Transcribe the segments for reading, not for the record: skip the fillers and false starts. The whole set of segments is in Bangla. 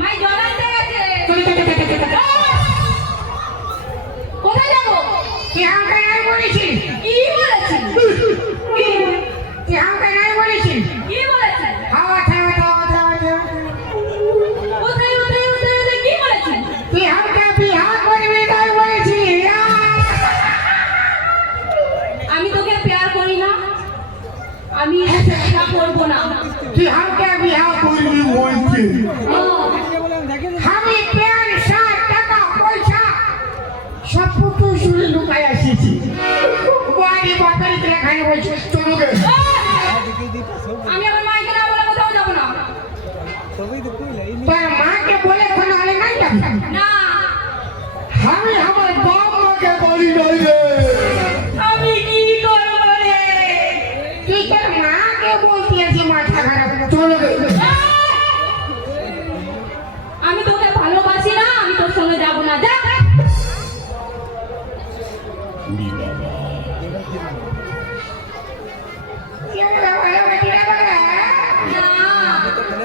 মাই জলাতে গেছে কোথায় যাবো কি আমাকে নাই বলেছি কি বলেছিস কি আমাকে নাই বলেছি কি বলেছিস হাওয়া থাওয়া থাওয়া থাওয়া কোথায় কি বলেছিস তুই আমাকে বিহার করবি তাই বলেছি আমি তোকে প্যার করি না আমি এটা করবো না তুই আমাকে বিহার করবি বলছি আমি প্যান্ট শার্ট টাকা পয়সা সব পুকুর শুনে লুকাই আসিছি বাড়ি বাড়ি খাই বলছি চলো গে আমি আমার মাকে না বলে কোথাও যাবো না তোর মাকে বলে কোনো হলে নাই যাবি না আমি আমার বাপ মাকে বলি নাই রে আমি কি করবো রে তুই তোর মাকে বলতে আছি মাথা খারাপ চলো গে আমি তোকে ভালোবাসি না আমি তোর সঙ্গে যাবো না যা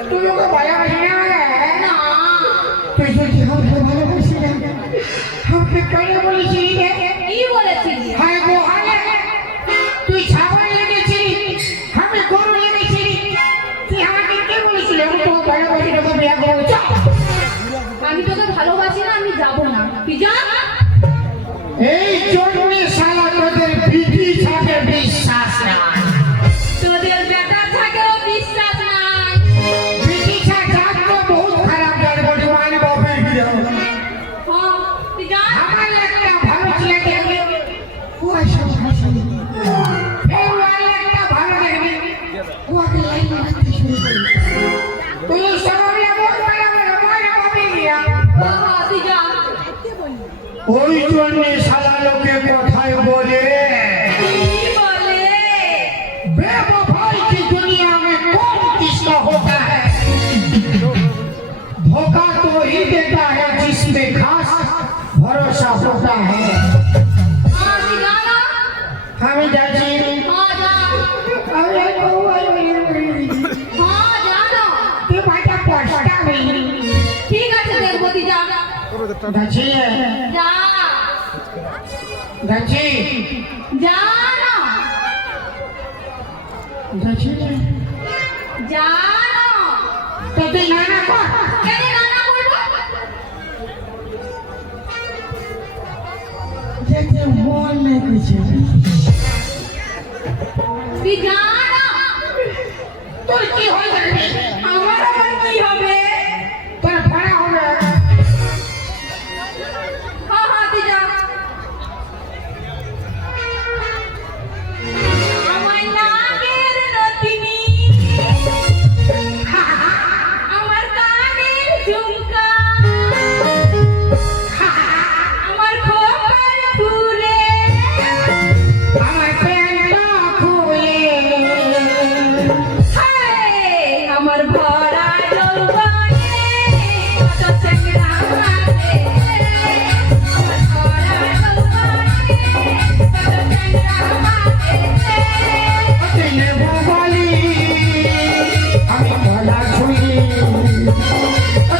তুই ওকে ভালোবাসি না না তুই যদি আমাকে ভালোবাসি না আমাকে কেন বলেছি কি বলেছিস হ্যাঁ গো হ্যাঁ তুই ছাগল লেগেছিলি আমি গরু লেগেছিলি তুই আমাকে কে বলেছিলি আমি তোকে ভালোবাসি না বিয়ে করবো আমি তোকে ভালোবাসি না আমি যাবো না তুই যা এই জন্যে শালা তোদের বিধি ছাড়ে বিশ্বাস নাই তোদের বেটার থাকেও বিশ্বাস নাই বিধি ছাড় জাত তো বহুত খারাপ জাত বলি মানে বাপের গিয়া হ্যাঁ তুই যা আমার একটা ভালো ছেলে দেখবে কুয়াশা ভাষা এই ওয়ালে একটা ভালো দেখবে কুয়াকে লাইন মারতে শুরু করবে তুই সবাই আমার বাপের গিয়া হ্যাঁ তুই যা ওই জন্যে শালা লোকে কথায় বলে কি বলে बेवफाई की दुनिया में कौन किसका होता है धोखा तो ही देता है जिसमें खास भरोसा होता है হ্যাঁ তুই যা না हमें जाची হ্যাঁ যা अरे হ্যাঁ যা না ते बाटा पछता नहीं ঠিক আছে দেখবো তুই যা जाची যা जाची যা না जाची যা না तो तू नाना को কেন রান্না করবো जैसे बोल नहीं कुछ তুই যা না তোর কি হয়ে যাবে আমার আবার কি হবে তোর পড়া হবে হ্যাঁ হ্যাঁ তুই যা আমার নাকের নথিনি আমার কানের ঝুমকা আমার খোপার ফুলে আমার প্যান্টটা খুলে হায় আমার ভরা যৌবনে কত চ্যাংড়া মারে আমার ভরা যৌবনে কত চ্যাংড়া মারে তেনে বলি আমি ভোলা ছুঁই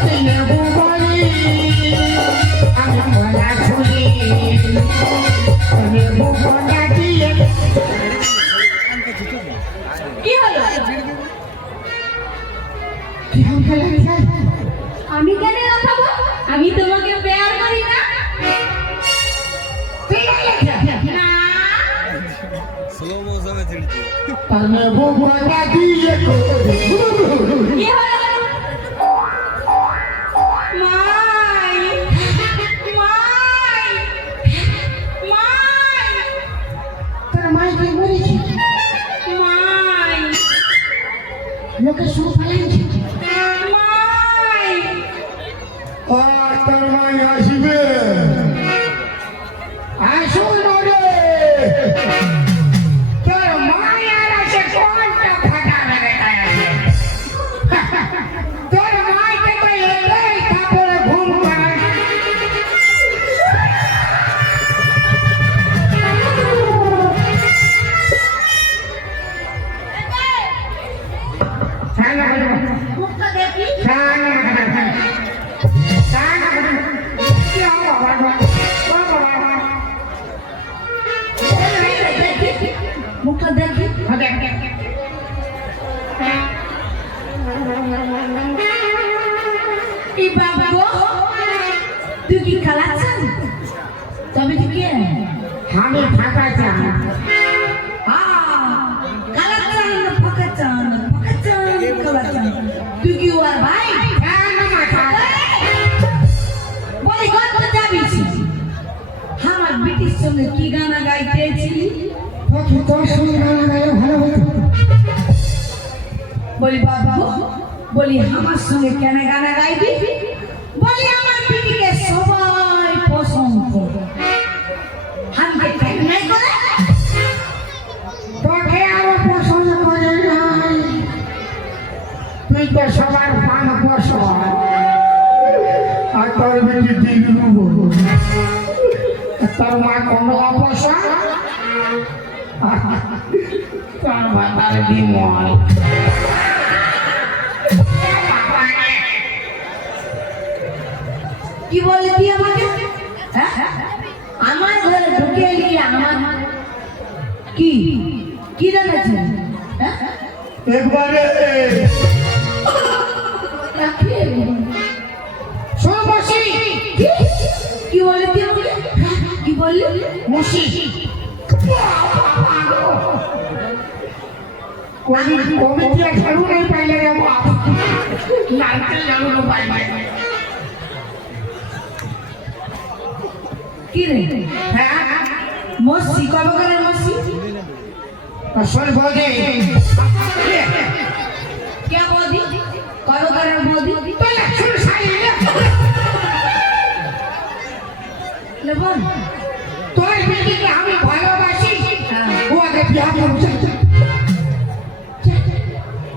তেনে বলি আমি ভোলা ছুঁই তেনে ভোলা দিয়ে কি হলো কি হলো আমি কেন রাখাবো আমি তোমাকে প্যার করি না না স্লো মোশনে ছিড়ছি তেনে ভোলা দিয়ে কি হলো মাই মাই মাই তোর মাইকে বলেছি মাই লোকে শুরু পালাইছে মাই তোর মাই আসবে আসুন রে তোর মায়ের আছে কোনটা ফাটা লাগে মুখটা দেখি মুখটা দেখি এই বাবা গো তুই কি খালাচ্ছেন তবে তুই কে আমি ফাঁকা চান খালাচ্ছেন ফাঁকাচ্ছেন খালাচ্ছেন তুই কি ওর ভাই বলি কত যাবিস আমার ব্রিটিশ সঙ্গে কি গানা গাইতেছিলি তোর সঙ্গে গান গাইলে ভালো হতো বলি বাবা বলি আমার সঙ্গে কেন গানা গাইবি বলি আমার পিটিকে সবাই পছন্দ করে আমাকে কেন নাই করে তোকে আরো পছন্দ করে নাই তুই তো সবার পান পছন্দ আর তোর বেটি দিলু তোর মা কোনো অপছন্দ তোর বাবার বিমল কি বলে তুই আমাকে আমার ঘরে ঢুকে এলি আমার কি কি জানাচ্ছেন একবারে শোন বসি কি বলে তুই আমাকে কি বললি মুসি কমিটি ঝাড়ু নাই পাইলে রে বাপ নাইতে ঝাড়ু না পাইলে কি রে হ্যাঁ মসি কবে করে মসি শোন বৌদি কে বৌদি কবে করে বৌদি শুন সাই লে বল তোর বেটিকে আমি ভালোবাসি ও আগে বিয়া করব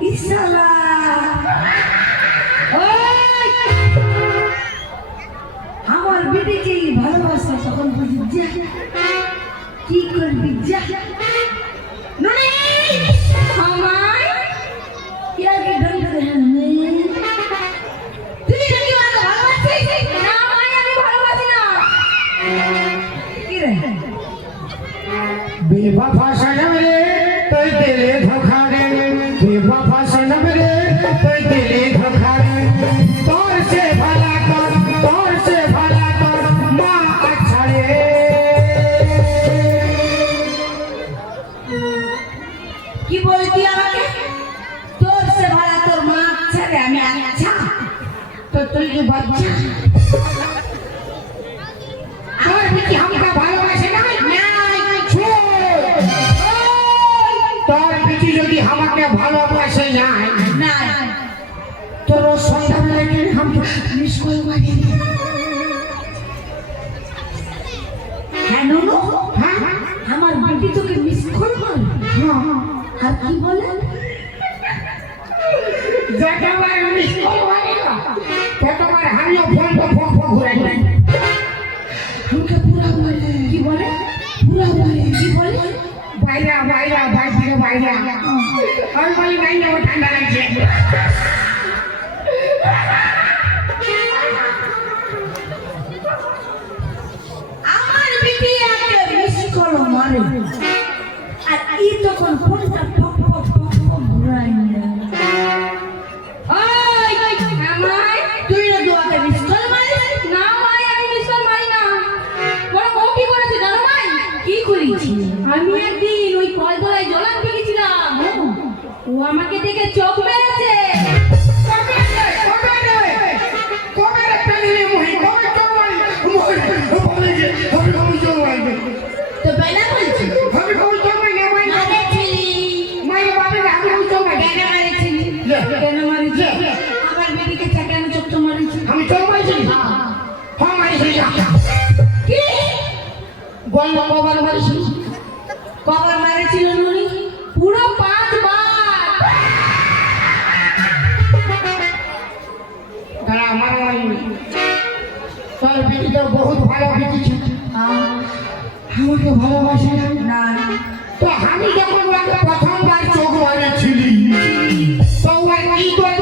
ইসালা আমার বেটিকে ভালোবাসা তখন বুঝি যা কি করবি যা ননি আমায় কি আগে ঢং করে তুই নাকি আমাকে ভালোবাসিস না মাই আমি ভালোবাসি না কি রে बेवफा सनम रे तोय दिले धोखा रे बेवफा सनम रे तोय दिले धोखा रे तोर से भला कर माँ अच्छा रे কি বলতি আমাকে তোর সে ভালো তোর মা আচ্ছা রে আমি আচ্ছা तो तुल की बच्चा तोर बेटी हमका भालोबासे নাই তোর বেটি যদি আমাকে ভালোবাসে নাই না তোর সন্ধ্যাবেলা গিয়ে আমাকে মিস করে মারি হ্যাঁ নুনু হ্যাঁ আমার বেটি তোকে মিস করবো আর কি বলে যতবার মিস করে মারি ততবার আমিও ফোন ঘুরাই আমাকে পুরা বলে কি বলে পুরা বলে কি বলে বাইরা বাইরে বাইরা আমি বলি বাইরে ও ঠান্ডা লাগছে আমার বেটি আগে মিস করো মারে আর ই তখন ফোনটা ফক ঘুরাই ওই আমায় তুই না দোয়াতে মিস কল মারিস না ভাই আমি মিস কল মারি না বড় ও কি করেছে জানো ভাই কি করেছি আমি একদিন ওই কলতলায় জল আনতে গেছিলাম ও আমাকে দেখে চোখ মেরেছে তো বেলা বলছি আরে ছিলি কেন মারিছি আমার বেটিকে চাকানো চোখ মারিছি আমি চোখ মারিছি হ্যাঁ মারিছি কি বললো কবার মারিছি কবার মারেছিল নুনি পুরো 5 বার তারা আমার তোর বেটি তো বহুত ভালো বেটি আমাকে ভালোবাসে না তো আমি যখন ওকে প্রথমবার চোখ মারেছিলি তো ওই কি করে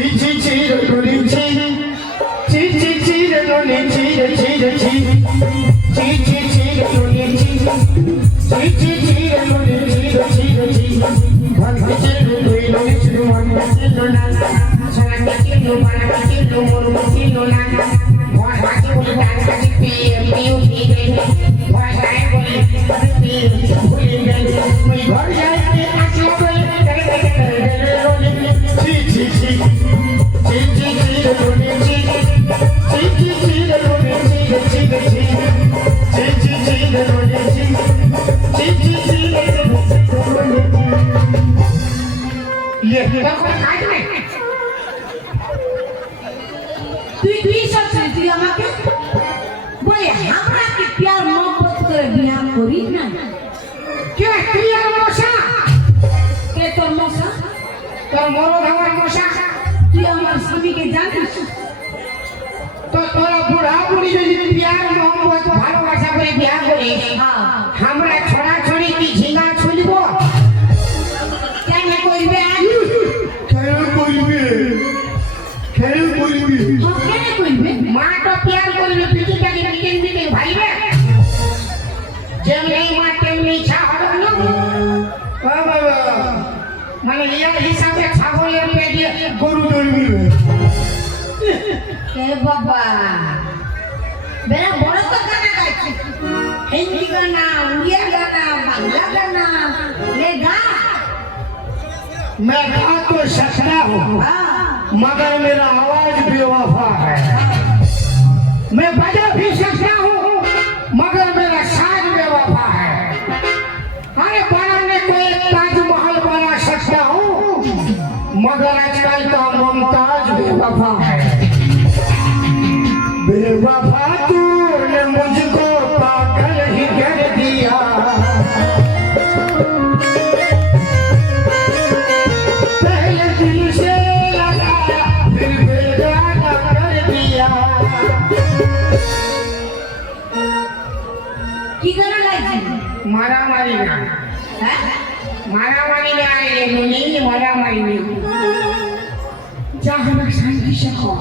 ছি ছি ছি রনি ছি ছি ছি ছি রনি ছি ছি ছি ছি ছি ছি রনি ছি ছি ছি ছি রনি ছি ছি ছি ভালো ছি রনি রনি ছি মন ছি না সোনা ছি নো মান ছি নো মন ছি না ভয় হাসি বলে ডান কাছে পিয়ে পিউ পিয়ে ভয় গায় বলে পিয়ে ভুলে গেল মই ঘর যাই আসি বলে ছি ছি ছি ছি ছি ছি রনি ছি ছি ছি ছি রনি ছি ছি ছি ছি ছি ছি রনি ছি ছি ছি ছি রনি ये कोई काज नहीं তুই সব ছেড়ে তুই আমাকে বলে আমরা কি প্যার মোহব্বত করে বিয়া করি না क्या क्रिया मौसा কে তোর মশা तो मोरो हमार मौसा তুই আমার স্বামীকে জানিস तो तोरा बुढ़ा बुढ़ी जो प्यार मोहब्बत ভালোবাসা করে বিয়া করে হ্যাঁ আমরা ছড়া ছড়ি কি ঝিঙ্গা ছুলবো কেন কইবে কেন কইবে কেন কইবে কেন কইবে মা তো প্যার করবে পিটিটাকে মিটিং মিটিং ভাইবে যেমনি মা তেমনি ইচ্ছা হবে না বাবা মানে এই হিসাবে ছাগলের পেটে গরু ধরবি এ বাবা বেলা বড় তো গানা গাইছে হিন্দি গানা উড়িয়া গানা বাংলা গানা লে গা मैं गा तो सकता हूँ हाँ मगर मेरा आवाज बेवफा है मैं बजा भी सकता हूँ मगर मेरा साज बेवफा है अरे बनाने को एक ताजमहल बना सकता हूँ मगर आजकल का मुमताज बेवफा है बेवफा तूने मुझको पागल ही कर दिया पहले दिल से लगाया फिर बेगाना कर दिया কি গানা গাইছে मारा मारी ना হ্যাঁ मारा मारी ना ये नहीं मारा मारी नहीं जहाँ शांति से खो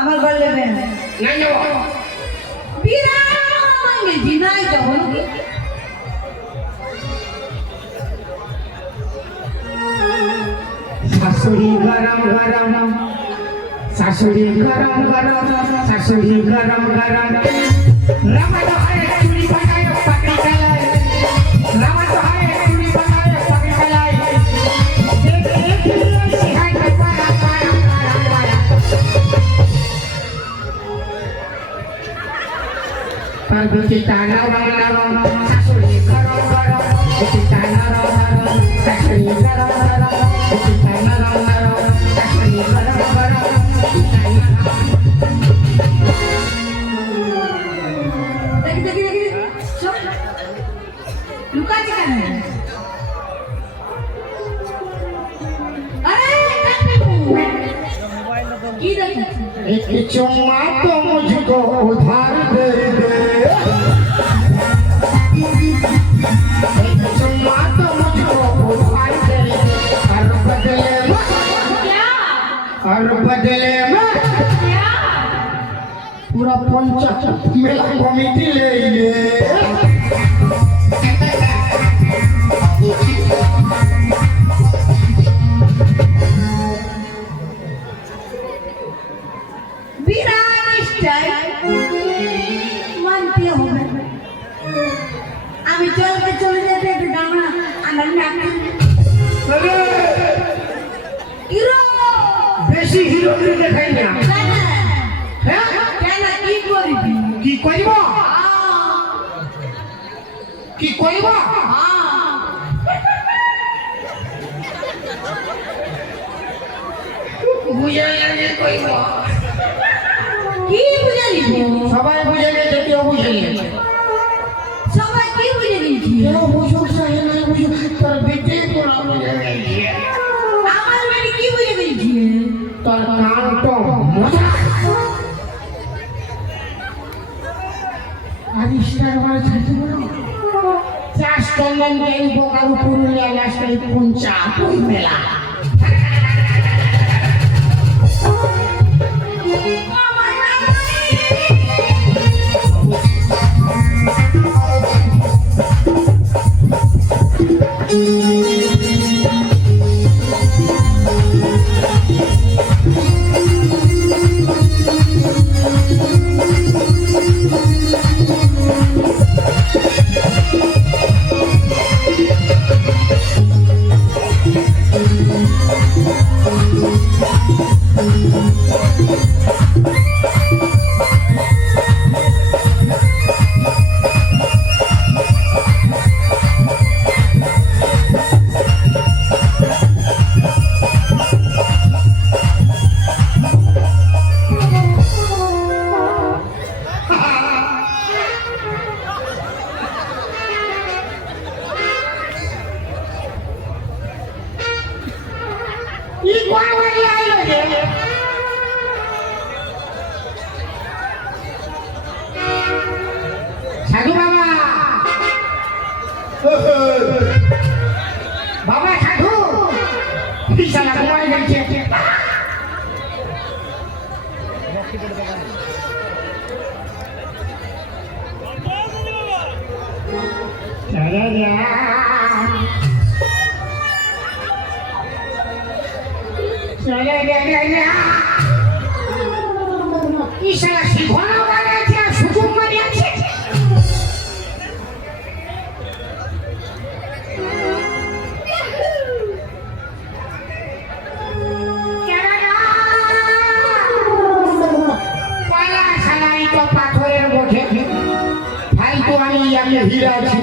আমার ঘর লেবেন नहीं नो বিরাট মানে দিনাই যখন কি सासुरी गरम गरम सासुरी गरम गरम सासुरी गरम गरम रामा तो है चूड़ी बनाए पकड़ी गलाई रामा तो है चूड़ी बनाए पकड़ी गलाई देख देख सिहाई में पारा पारा पारा पारा पर बिची ताना वाला सासुरी गरम गरम बिची ताना वाला सासुरी गरम गरम बिची ताना वाला सासुरी गरम गरम দেখি দেখি দেখি সব লুকাচ্ছে কেন আরে কি দেখাচ্ছে एक चुम्मा तो मुझको उधार दे दे एक चुम्मा तो मुझको उधार दे दे और बदले में क्या क्या पूरा पंचा मेला कमिटी ले ले বিরাট স্টাইল মানতে হবে আমি চলতে চলে যেতে একটু গানা আমার নাকি হিরো বেশি হিরোগিরি দেখাই না কেন হ্যাঁ কেন কি করবি কি কইব কি কইব বুঝে লাগে কইব কি বুঝালি সবাই বুঝে গেছে কেউ বুঝে গেছে সবাই কি বুঝে গেছি কেউ বুঝুক চাহে না বুঝুক তোর বেটে তোরা বুঝে গেছে আমার বাড়ি কি বুঝে গেছি তোর কান তো মজা আর স্টার বাড়ি ছাড়তে বলো চাষ চন্দনকে উপকার পুরুলিয়া লাস্টের পুঞ্চা মেলা সাধু বাবা বাবা সাধু বিশাল ঘুমাই গেছে ঈশালা শিখনা বানিয়েছে আর সুযোগ বানিয়েছে পাথরের বোঝে ভাই তো আমি হীরা আছি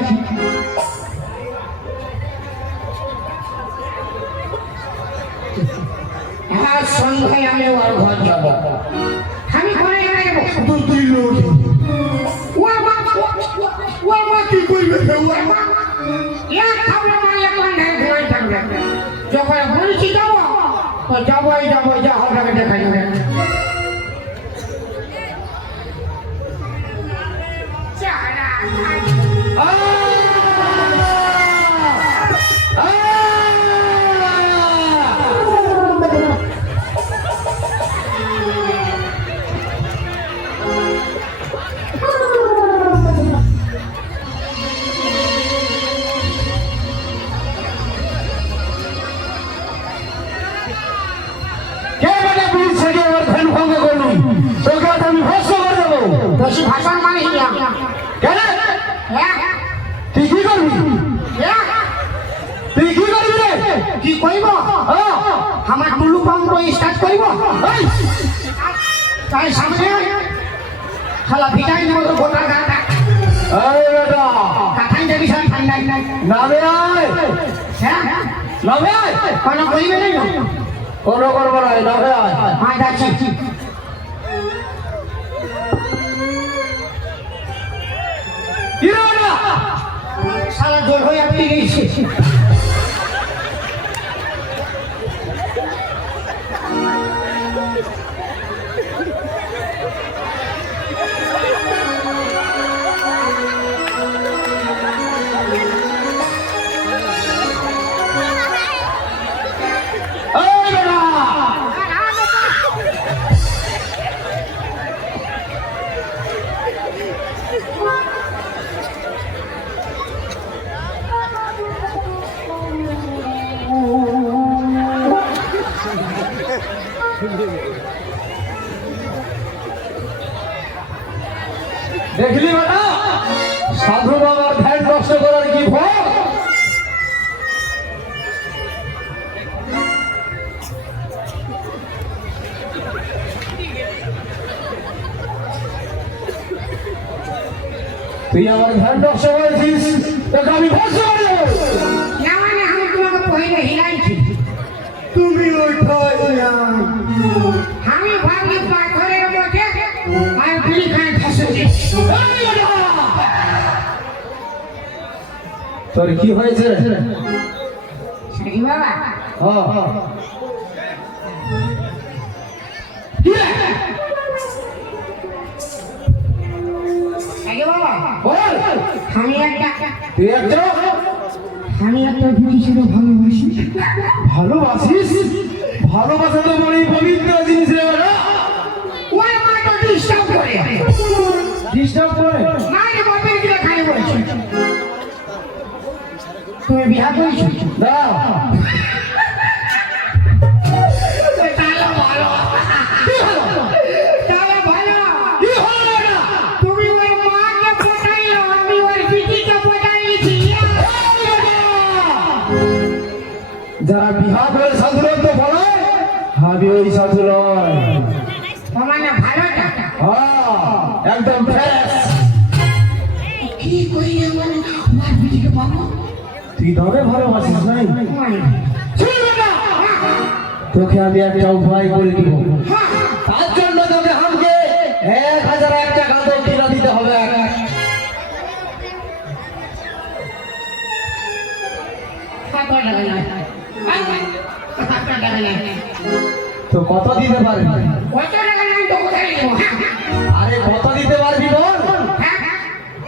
আজ সন্ধ্যায় আমি ওর ঘর যাব আমি ঘরে যাবো তুই ওর মা কি করবে ওর মা এক খাবলে মা এক ঘন্টায় ঘুমাই থাকবে যখন বলছি যাবো তো যাবোই যা হবে দেখা যাবে ভাষণ মানে তুই কি করবি কি কইব আমার টুলু পাম্প স্টার্ট করিব তাই সামনে খালা ভিটাই নেব তো গোটা গাটা কাঠাই দেবি সব ঠান্ডাই নাবে নাবে কোন কইবে না কোন করব না নাবে হ্যাঁ যাচ্ছি সারা জোর হয়ে আপনি গেছে দেখলি বেটা সাধু বাবার ধ্যান নষ্ট করার কি ফল তুই আমার ধ্যান নষ্ট করেছিস তোকে আমি ধ্বংস করে দেবো না মানে আমি তোমাকে পহিলে হিলাইছি তুমি ওঠাই আমি ভাবি পাথরের মধ্যে আর বিড়ি খাই ফেসেছি তোর কি হয়েছে সাধু বাবা সাধু বাবা বল আমি একটা তুই একটা আমি একটা বিটিশের ভালোবাসি। ভালোবাসিস? ভালোবাসা তো বড় পবিত্র জিনিস রে বেটা। ওই মা তো ডিস্টার্ব করে। ডিস্টার্ব করে? না রে বাপের দিকে খাই বলছে। তুমি বিয়া করেছো? না। তাহলে ভালো। তাহলে ভালো। কি হলো না? তুমি ওই মাকে পটাইলো, আমি ওই বিটিকে পটাইছি। যারা বিহা করে সাধুরন তো বলে আমি ওই সাধু নয়। মানে ভালোটা একদম ফ্রেশ। কি করি মানে আমার বিটিকে পাবো? তুই তবে ভালোবাসিস নাই? মানে তোকে আমি একটা উপায় করে দিব। তার জন্য তোকে আমাকে 1001 টাকা দক্ষিণা দিতে হবে। তো কত দিতে পারবি? আরে কত দিতে পারবি বল?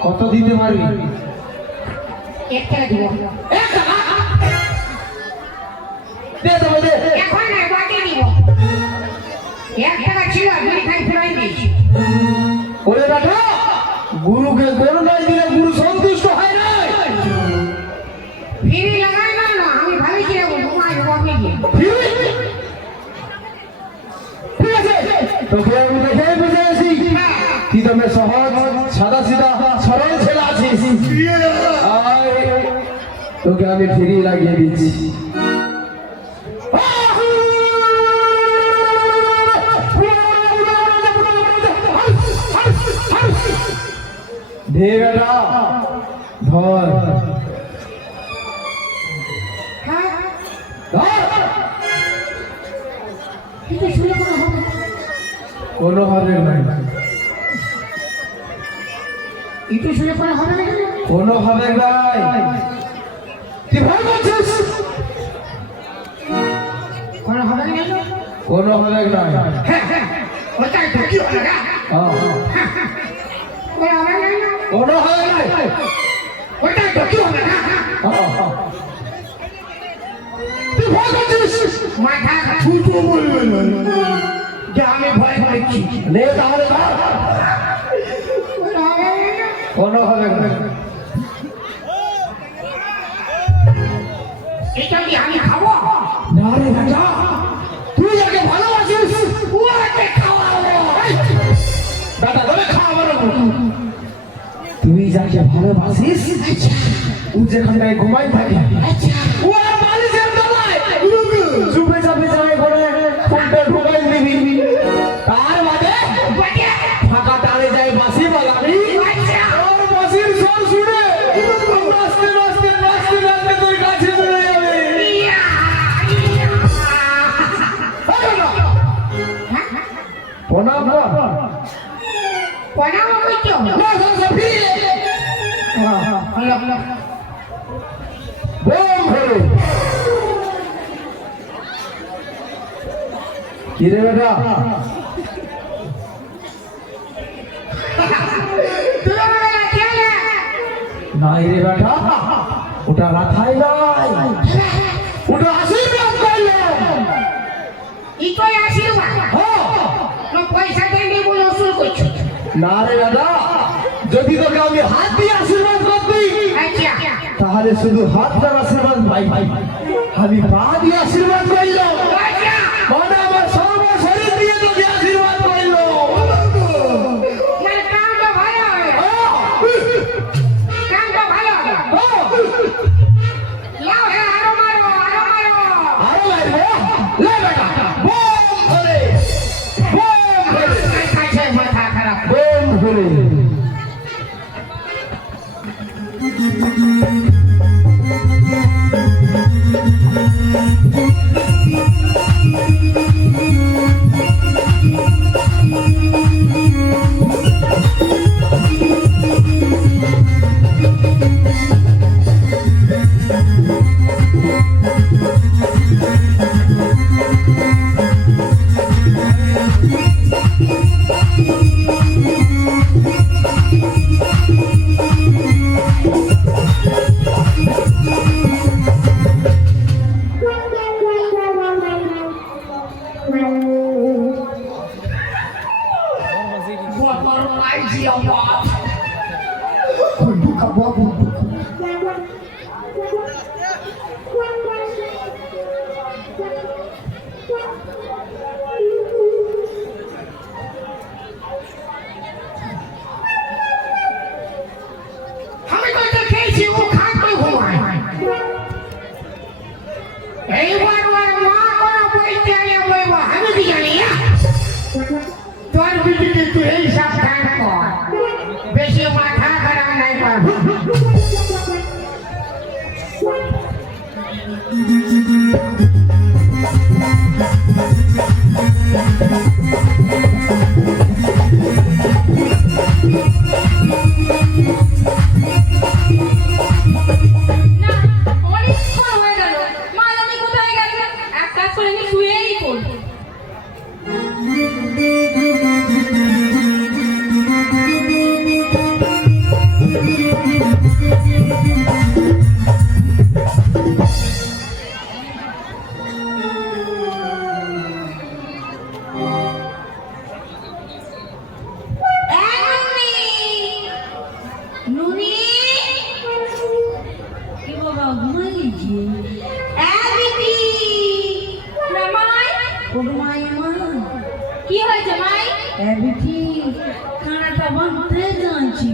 কত দিতে পারবি? 1 টাকা দিব। 1 টাকা দে দেবো দে। এখন না বাকি দিব। 1 টাকা ছিল আমি খাই ফেরাই দিয়েছি। ওরে বেটা, গুরুকে করুণায় দিলে গুরু সন্তুষ্ট হয় না। ফিরি লাগাই না না আমি ভাবিছিলাম তোমার বাকি দিয়ে। ঠিক আছে, তোকে আমি দেখে বুঝে আছি তুই তো আমি সহজ সাদা সিধা সরল ছেলে আছিস। আয়, তোকে আমি ফিরিয়ে লাগিয়ে দিচ্ছি। দে বেটা, ধর হ্যাঁ ধর। কিন্তু শুনে কোনো হবে না। কোনো হবে নাই, একটু শুনে কোনো হবে না কেন? কোনো হবে নাই। তুই ভয় করছিস? কোনো হবে না কেন? কোনো হবে নাই। ওটাই তো কি হবে না? কোনো হবে না কেন? কোনো হবে নাই। ওটাই তো কি হবে না? তুই ভয় করছিস? মাথা ছুটো বলবে না যে আমি ভয় পাচ্ছি। নে তাহলে ধর। কোনো হবে না কেন? কোনো হবে নাই। এটা কি আমি খাবো? না রে বেটা, তুই যাকে ভালোবাসিস ওকে খাওয়াবো। বেটা তোকে খাওয়াবো না। তুই যাকে ভালোবাসিস ও যেখানটায় ঘুমাই থাকে ও আর বালিশের তলায় চুপে চাপে চাপে করে ফোনটা ঢুকাই দিবি। তার বাদে বাজে ফাঁকা টানে যায় বাসি বাগানি। ওর বাসির স্বর শুনে নাচতে নাচতে নাচতে নাচতে তোর কাছে চলে যাবে। ইয়া প্রণাম কর। প্রণাম করছো? না সব ফিরে হলো হলো বোম ধরে। কি রে বেটা, তুই আমাকে খেলে নাই রে বেটা, ওটা রাখাই নাই, ওটা আশীর্বাদ করলো। ইতোই আশীর্বাদ না পয়সা দেননি বলে ওসুল করছো। না রে বেটা, যদি তোকে আমি হাত দিয়ে আশীর্বাদ করতি আচ্ছা তাহলে শুধু হাতটার আশীর্বাদ ভাই ভাই, আমি পা দিয়ে আশীর্বাদ করলো। আচ্ছা মানে আমার সর্ব শরীর দিয়ে তোকে আশীর্বাদ করলো। মানে কামটা ভালো হবে, কামটা ভালো হবে। লাও হে আরো মারো আরো মারো। আরো লাগবে লে বেটা, বোম ধরে বোম ধরে কাছে মাথা খারাপ। বোম ধরে। এইবার ওর মা কোনো বলতে আলে বলবো আমি কি জানি না তোর বিটিকে তুই এই সাবধান কর বেশি মাথা খারাপ নাই পারবো না অনেকক্ষণ হয়ে গেল মা জানি কোথায় গেছে এক কাজ করে আমি শুয়েই পড়বো নুনি কি বাবা ঘুমাই গেছি এবিটি রামাই ঘুমাই মা কি হয়েছে মাই এবিটি খানাটা বানতে যাচ্ছি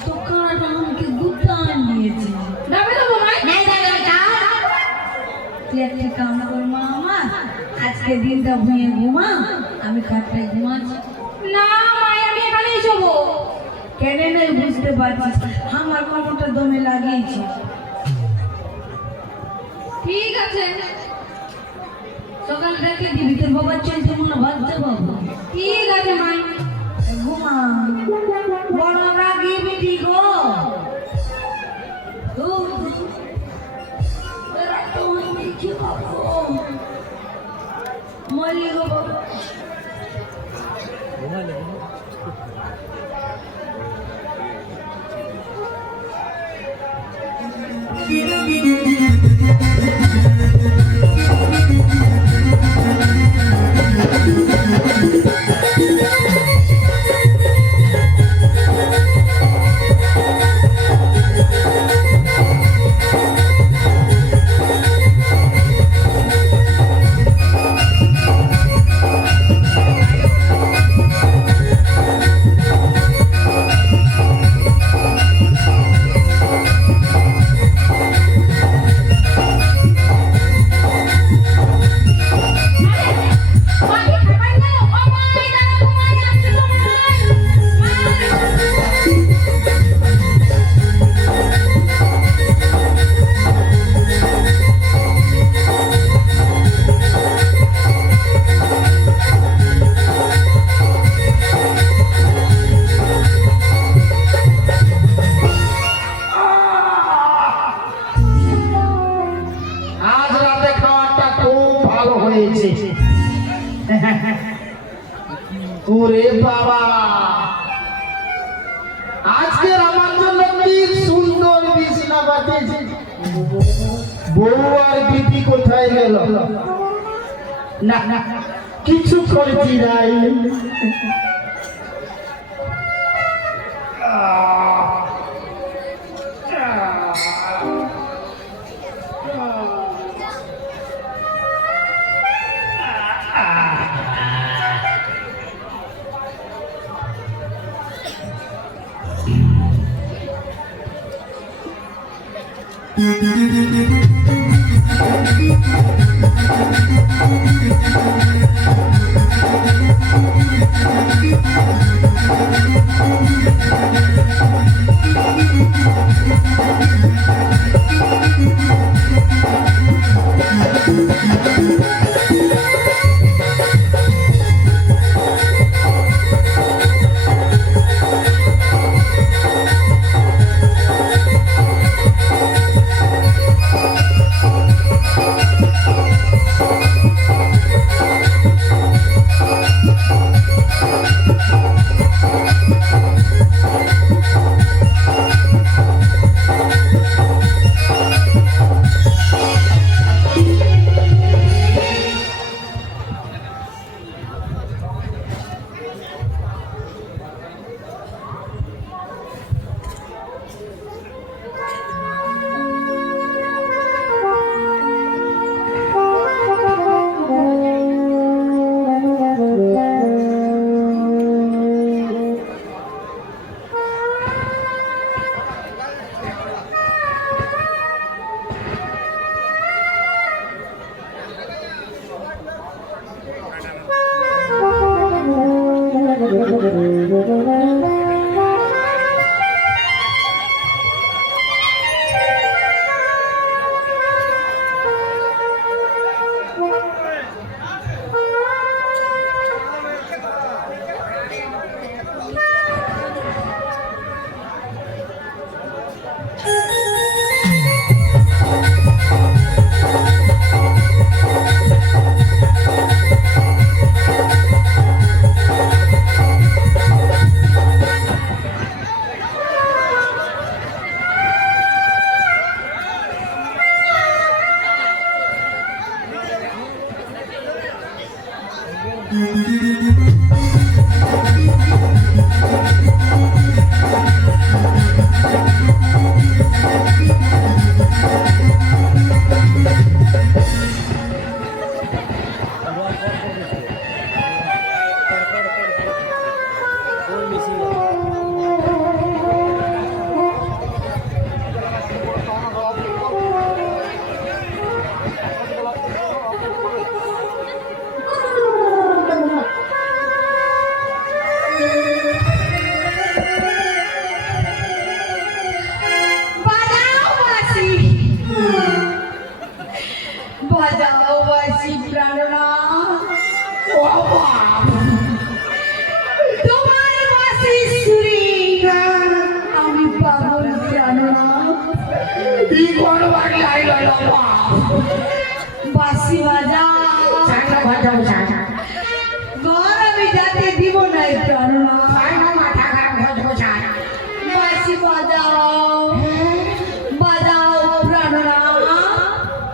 তো খানাটা আমাকে গুতা নিয়েছে যাবে তো মাই না যাবে না তুই একটা কাম কর মা আমার আজকে দিনটা ভুঁয়ে ঘুমা আমি খাটটায় ঘুমাচ্ছি না মাই আমি এখানেই শোবো কেন নয় বুঝতে পারছিস আমার কমরটা দমে লাগিয়েছি ঠিক আছে সকাল থেকে দিবি তোর বাবার চলছে মনে ভাবতে পাবো ঠিক আছে মাই ঘুমা বড় রাগি বিটি গো মলি গো বাবা আজ রাতে খাবারটা খুব ভালো হয়েছে ওরে বাবা আজকের আমার জন্য কি সুন্দর বিছানা বাতিয়েছে বউ আর বিটি কোথায় গেল না না কিছু করছি নাই বাজাও বাঁশি, বাজাও বাঁশি প্রাণনাথ। ও বাবা, তোমার বাঁশি সুরে আমি পাগল প্রাণনাথ। কি করবার লাইল বাবা? বাঁশি বাজাও, চাটা বাজাও চাটা। ঘর আমি যাতে দিব না প্রাণনাথ। সাইনা মাথা খারাপ হয়ে যায়। বাঁশি বাজাও, বাজাও প্রাণনাথ।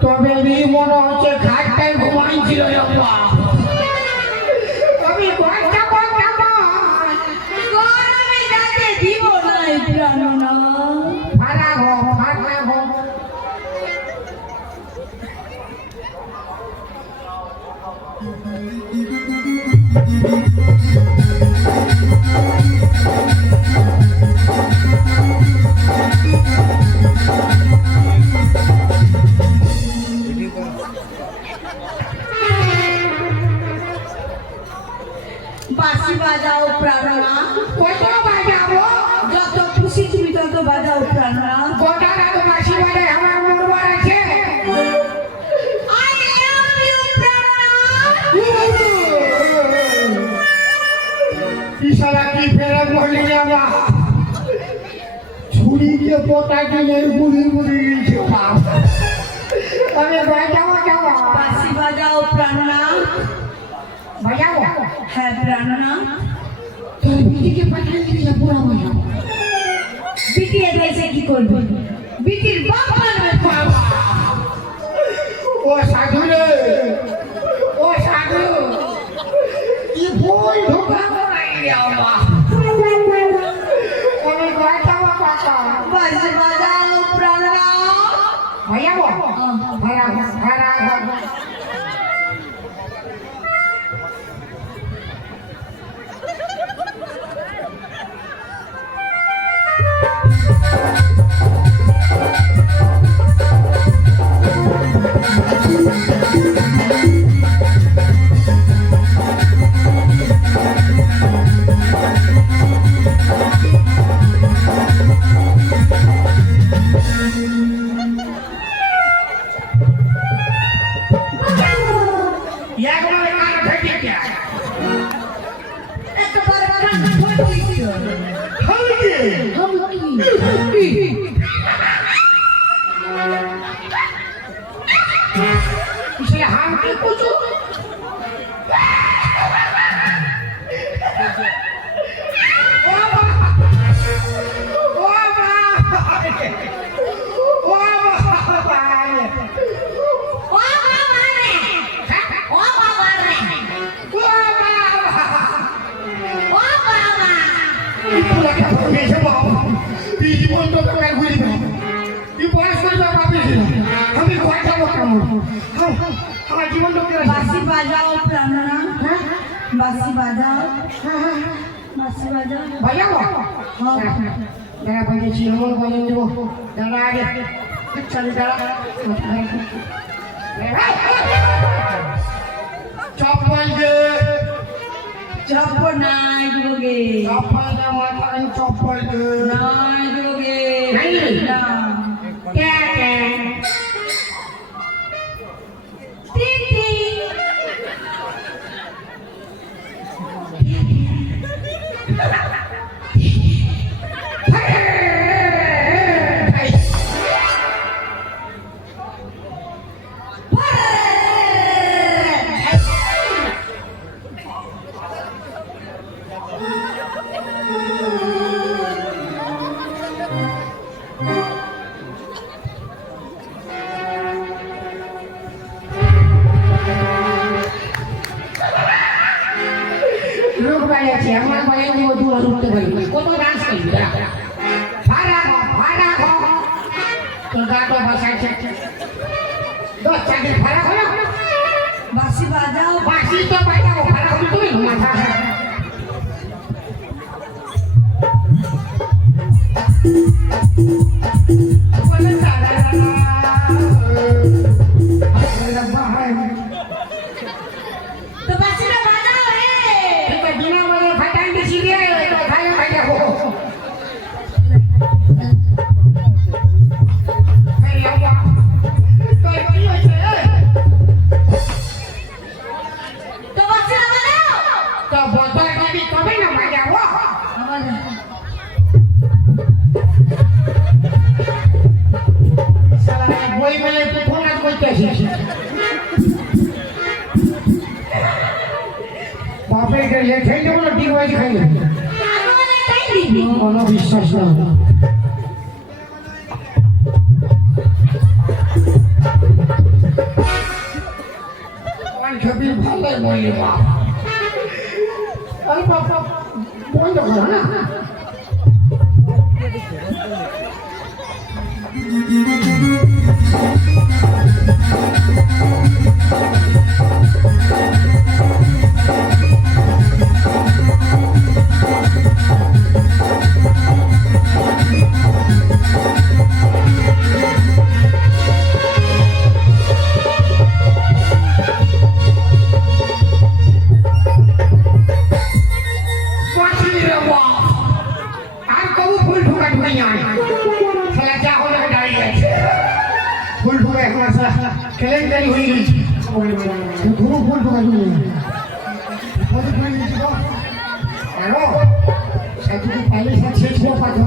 তবে মনে হচ্ছে ঘাটটায় ঘুমাইছিল বাবা। আমি ঘরটা ঘর আমি যাতে দিব না প্রাণনাথ। ভাড়া ঘর ভাড়া ঘর। ভিডিও করো। বাঁশি বাজাও প্রাণনাথ। কত বাজাবো? যত খুশি তুমি তত বাজাও প্রাণনাথ। গোটা রাত বাঁশি বাজায় আমার মরবার আছে। I love you প্রাণনাথ। ইশারা কি ফেরে বলি বাবা। ছুরিকে পোটা দিয়ে বুড়ি বুড়ি দিয়েছে বাপ। আমি বাজাবো যাবো। বাঁশি বাজাও প্রাণনাথ। বাজাবো? হ্যাঁ প্রাণনাথ। তোর বিটিকে পাঠিয়ে দিলে পুরো বাজাবো। বিটি এসে কি করবে? বিটির বাপ মানবে বাবা, ও সাধু রে, ও সাধু, কি ভুল ঢোকা করাই বাবা। আমি বাজাবো কাকা। বাঁশি বাজাও প্রাণনাথ। বাজাবো? ভাড়া ভাড়া ভাড়া। একবার কান ফেটে গেছে। একবার কান ফেটে দিও। আমি কি? সে হামকে কুচু। ও বাবা, ও বাবা, ও বাবা। ও বাবা রে, ও বাবা রে, ও বাবা। ও বাবা। এই পুরাটা হয়েছে বাবা। এই জীবনটা তোকে ঘুরি না। এই বয়স করে বাবা পেয়েছিল। আমি ঘরটা কেমন? আমার জীবনটা বাঁশি বাজাও প্রাণনাথ। হ্যাঁ বাঁশি বাজাও, হ্যাঁ। বাঁশি বাজাও। বাজাবো? দাঁড়া বাজেছি এমন বাজিয়ে দেবো। দাঁড়া আগে চল দাঁড়া। চপ্পল দে, চপ্পল নাই দিবগে, চপ্পল দে মাথায় চপ্পল দে। নাই দিবগে। নাই? না। কে কে? টিটি। বাড়ি আছে আমার বাড়ি দিব দুয়ার উঠতে পারি কত ডান্স করবি ভাড়া তোর গাটা বসাইছে 10 টাকা ভাড়া হলো বাঁশি বাজাও বাসি তো বাজাবো ভাড়া হলো তুমি মাথা বলে দাদা তো বাঁশিটা বাজাও রে এটা দিনা বলে ফাটাই দিছি রে তো ভাই বাজাবো এই আবা তো কি হইছে তো বাঁশিটা বাজাও তো বদল দিবি তবে না বাজাবো আবার সারা বই মেলে ফোন না কইতেছি বাপে কে লেখাই দেবো না ঠিক হয়ে খাই আবার এটাই দিবি কোনো বিশ্বাস না কোন ছবি ভালো বলি বাপ আরে বাপ বন্ধ করো না আর কবু ফুল ঢুকা ঢুকাই নাই খেলা যা হলো দাঁড়িয়ে গেছে ফুল ঢুকা এখন কেলেঙ্কারি হয়ে গেছে ঘুরু ফুল ঢুকা ঢুকে আরো সাথে পাইলে সাথে শেষ হওয়া পাঠাবো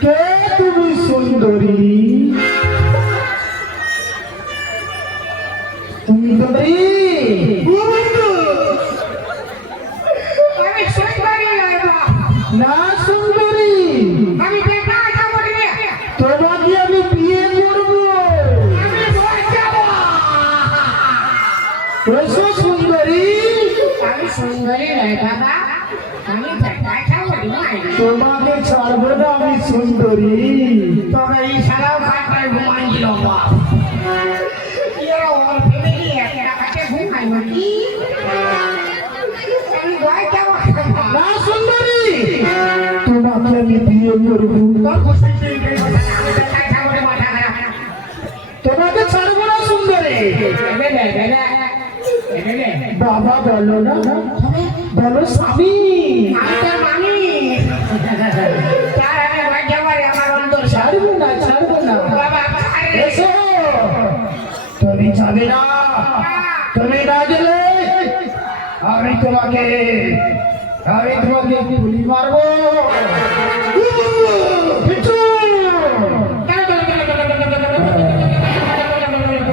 কে তুমি সুন্দরী সুন্দরী আমি সুন্দরী লাগবা না সুন্দরী আমি বেটা আশা করি তোমাকে আমি বিয়ে করবো আমি বল যাবো এসো সুন্দরী আমি সুন্দরী লাগবা আমি বেটা আশা করি তোমাকে ছাড়বো না আমি সুন্দরী তবে এই সারাও খাটায় ঘুমাই দিল বাপ এরা ওর ফ্যামিলি একটা কাছে ঘুমাই নাকি আমি ভয় যাবো না সুন্দরী তোমাকে আমি বিয়ে করবো তোর গোষ্ঠী তৈরি করে বসে আমি বেটা আশা করে মাথা খারাপ তোমাকে ছাড়বো না সুন্দরী বাবা বলো না বলো স্বামী আমি তোর মামি তার আমি ভয় যাবো রে আমার অন্তর ছাড়বো না বাবা আরে এসো তুমি যাবে না তুমি না গেলে আমি তোমাকে গুলি মারবো পিছু!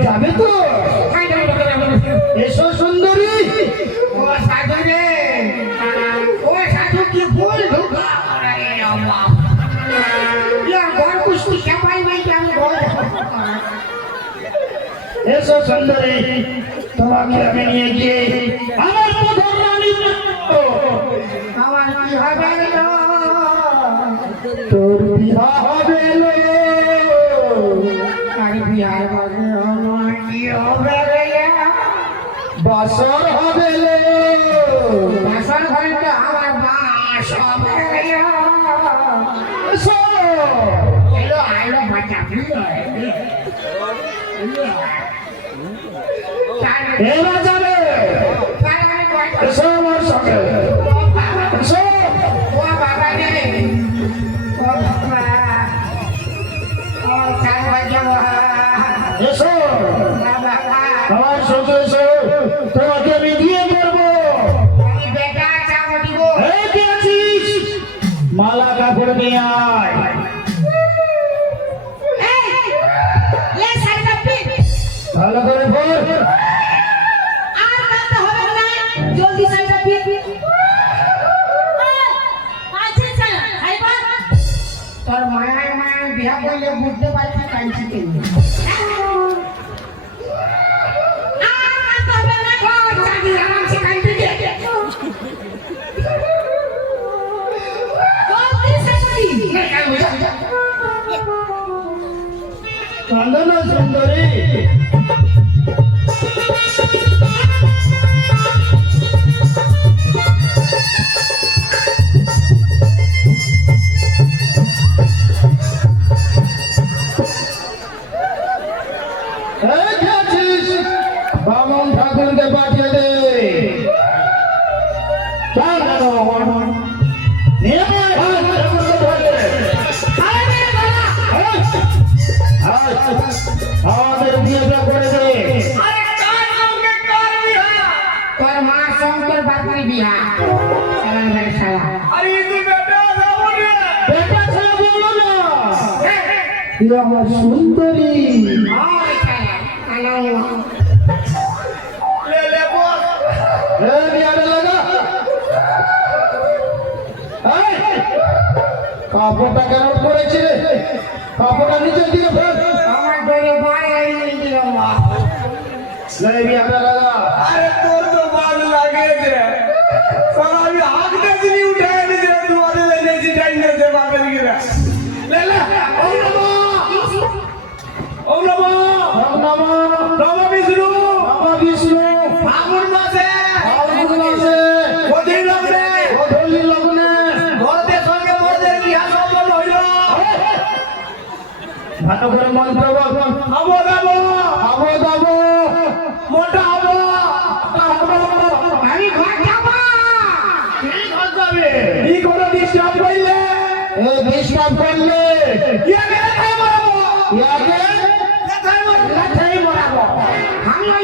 যাবে তো এসো সুন্দরী ও সাধু রে ও সাধু কি ভুল ঢুকা আরে আল্লাহ ইয়ার ঘর কুস্তি সবাই ভাই আমি ভয় এসো সুন্দরী তোমাকে আমি নিয়ে গিয়ে আমার প্রধান রানী আমার কি হবে রে তোর বিবাহ হবে লো। আর বিহার বাজে আমার কি হবে রে বাসর হবে লো। বাসন ঘরে তো আমার বাস হবে রে এসো এলো আইলো বাচ্চা এবার যাবে এসো আমার সঙ্গে এসো ও বাবা রে ও বাবা ও চাঁদ বাবা এসো বাবা আমার সঙ্গে এসো তোমাকে আমি বিয়ে করবো আমি বেটা চাঁদ দিব এই কে আছিস মালা কাপড় নিয়ে আয় লে সাইডটা পিট ভালো করে বল আর কাঁদতে হবে না জলদি সাইডটা পিট আছে ছাড়া বললে বুঝতে পারছি কাঁদছি কেন। আরামসে কাঁদতে দে। কান্দনা সুন্দরী বামন ঠাকুরকে পাঠিয়ে দে আমাদের বিয়েটা করে দে তোর মা শঙ্কর বাপুর বিয়া সালাম ভাই সালাম। বেটা ছেলে বলো না তুই আমার সুন্দরী কাপড়টা কেন করেছি রে কাপড়টা নিচের দিকে ফেল আমার ডরে ভয় হয়ে গেল মা। আরে তোর তো বাদ লাগেছে সারা আমি হাত দেখি উঠায় নিয়ে তোমাদের এনেছি টাইনে দে বাপের গিরা লে লে ওম নমঃ নমঃ বিষ্ণু ফাগুন মাসে কঠিন লগ্নে ঘরতে সঙ্গে মধ্যে বিয়া সম্পন্ন হইল ভালো করে মন্ত্র বল আবো দাবো মোটা হবো আমি ঘর যাব। ই কোনো ডিস্টার্ব হইলে এই বিশ্রাম করলে ইয়াকে রেখাই মারবো ইয়াকে রেখাই মারবো আমি ওই